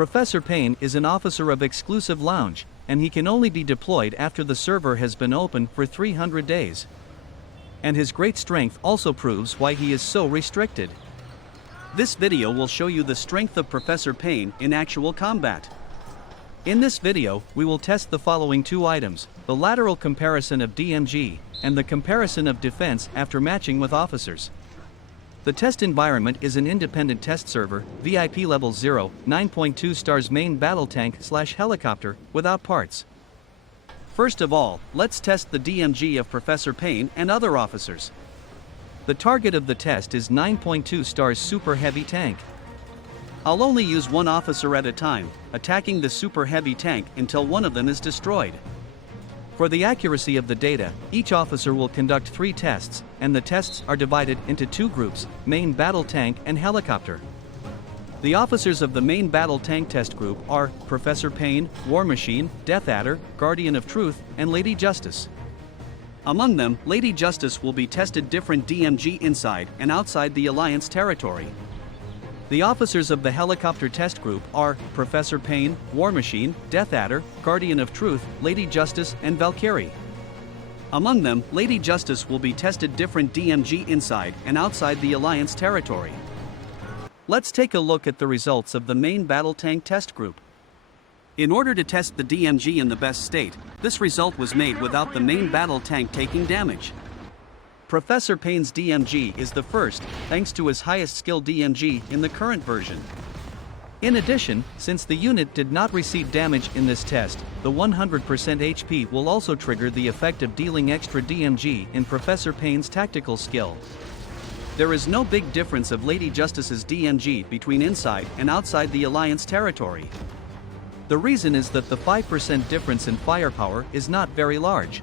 Professor Payne is an officer of exclusive lounge, and he can only be deployed after the server has been open for 300 days. And his great strength also proves why he is so restricted. This video will show you the strength of Professor Payne in actual combat. In this video, we will test the following two items: the lateral comparison of DMG, and the comparison of defense after matching with officers. The test environment is an independent test server, VIP level 0, 9.2 stars main battle tank/helicopter, without parts. First of all, let's test the DMG of Professor Payne and other officers. The target of the test is 9.2 stars super heavy tank. I'll only use one officer at a time, attacking the super heavy tank until one of them is destroyed. For the accuracy of the data, each officer will conduct 3 tests, and the tests are divided into 2 groups, main battle tank and helicopter. The officers of the main battle tank test group are Professor Payne, War Machine, Death Adder, Guardian of Truth, and Lady Justice. Among them, Lady Justice will be tested different DMG inside and outside the Alliance territory. The officers of the helicopter test group are Professor Payne, War Machine, Death Adder, Guardian of Truth, Lady Justice, and Valkyrie. Among them, Lady Justice will be tested different DMG inside and outside the Alliance territory. Let's take a look at the results of the main battle tank test group. In order to test the DMG in the best state, this result was made without the main battle tank taking damage. Professor Payne's DMG is the first, thanks to his highest skill DMG in the current version. In addition, since the unit did not receive damage in this test, the 100% HP will also trigger the effect of dealing extra DMG in Professor Payne's tactical skill. There is no big difference of Lady Justice's DMG between inside and outside the Alliance territory. The reason is that the 5% difference in firepower is not very large.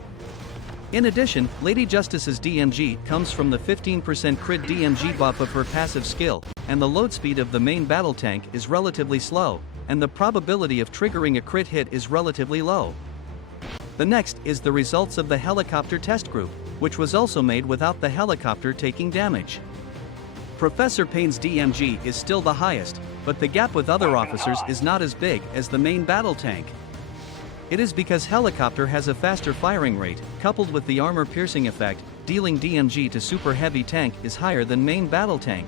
In addition, Lady Justice's DMG comes from the 15% crit DMG buff of her passive skill, and the load speed of the main battle tank is relatively slow, and the probability of triggering a crit hit is relatively low. The next is the results of the helicopter test group, which was also made without the helicopter taking damage. Professor Payne's DMG is still the highest, but the gap with other officers is not as big as the main battle tank. It is because helicopter has a faster firing rate, coupled with the armor-piercing effect, dealing DMG to super heavy tank is higher than main battle tank.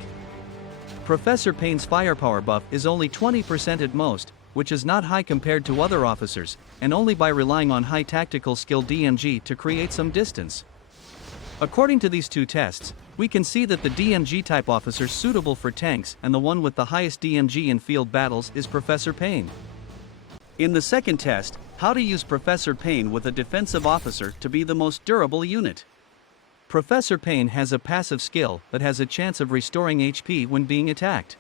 Professor Payne's firepower buff is only 20% at most, which is not high compared to other officers, and only by relying on high tactical skill DMG to create some distance. According to these two tests, we can see that the DMG type officer suitable for tanks and the one with the highest DMG in field battles is Professor Payne. In the second test, how to use Professor Payne with a defensive officer to be the most durable unit. Professor Payne has a passive skill that has a chance of restoring HP when being attacked.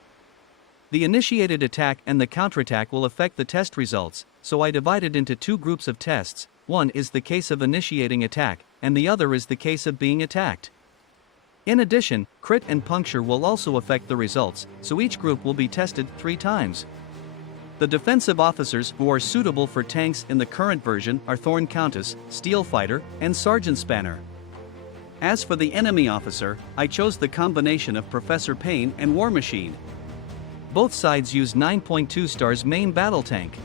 The initiated attack and the counterattack will affect the test results, so I divided into 2 groups of tests. One is the case of initiating attack, and the other is the case of being attacked. In addition, crit and puncture will also affect the results, so each group will be tested 3 times. The defensive officers who are suitable for tanks in the current version are Thorn Countess, Steel Fighter, and Sergeant Spanner. As for the enemy officer, I chose the combination of Professor Payne and War Machine. Both sides use 9.2 stars main battle tank.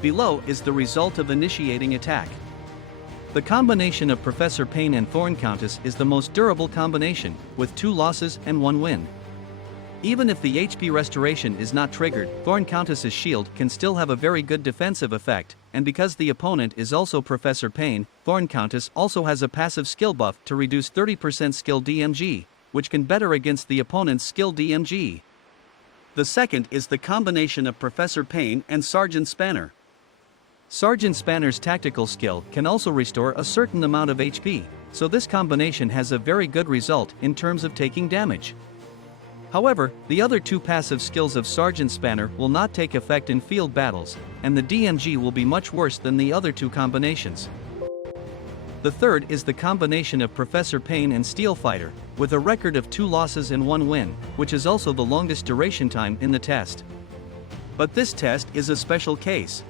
Below is the result of initiating attack. The combination of Professor Payne and Thorn Countess is the most durable combination, with 2 losses and 1 win. Even if the HP restoration is not triggered, Thorn Countess's shield can still have a very good defensive effect, and because the opponent is also Professor Payne, Thorn Countess also has a passive skill buff to reduce 30% skill DMG, which can better against the opponent's skill DMG. The second is the combination of Professor Payne and Sergeant Spanner. Sergeant Spanner's tactical skill can also restore a certain amount of HP, so this combination has a very good result in terms of taking damage. However, the other 2 passive skills of Sergeant Spanner will not take effect in field battles, and the DMG will be much worse than the other 2 combinations. The third is the combination of Professor Payne and Steel Fighter, with a record of 2 losses and 1 win, which is also the longest duration time in the test. But this test is a special case.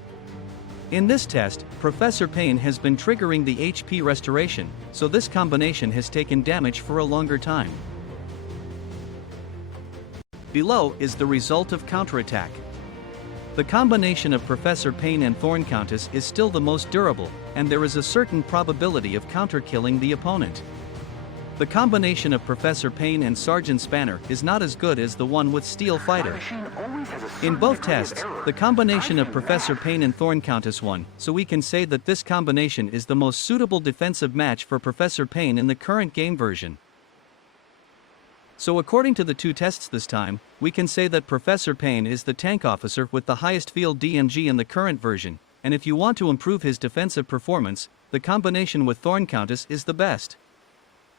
In this test, Professor Payne has been triggering the HP restoration, so this combination has taken damage for a longer time. Below is the result of counterattack. The combination of Professor Payne and Thorn Countess is still the most durable, and there is a certain probability of counter-killing the opponent. The combination of Professor Payne and Sergeant Spanner is not as good as the one with Steel Fighter. In both tests, the combination of Professor Payne and Thorn Countess won, so we can say that this combination is the most suitable defensive match for Professor Payne in the current game version. So according to the two tests this time, we can say that Professor Payne is the tank officer with the highest field DMG in the current version, and if you want to improve his defensive performance, the combination with Thorn Countess is the best.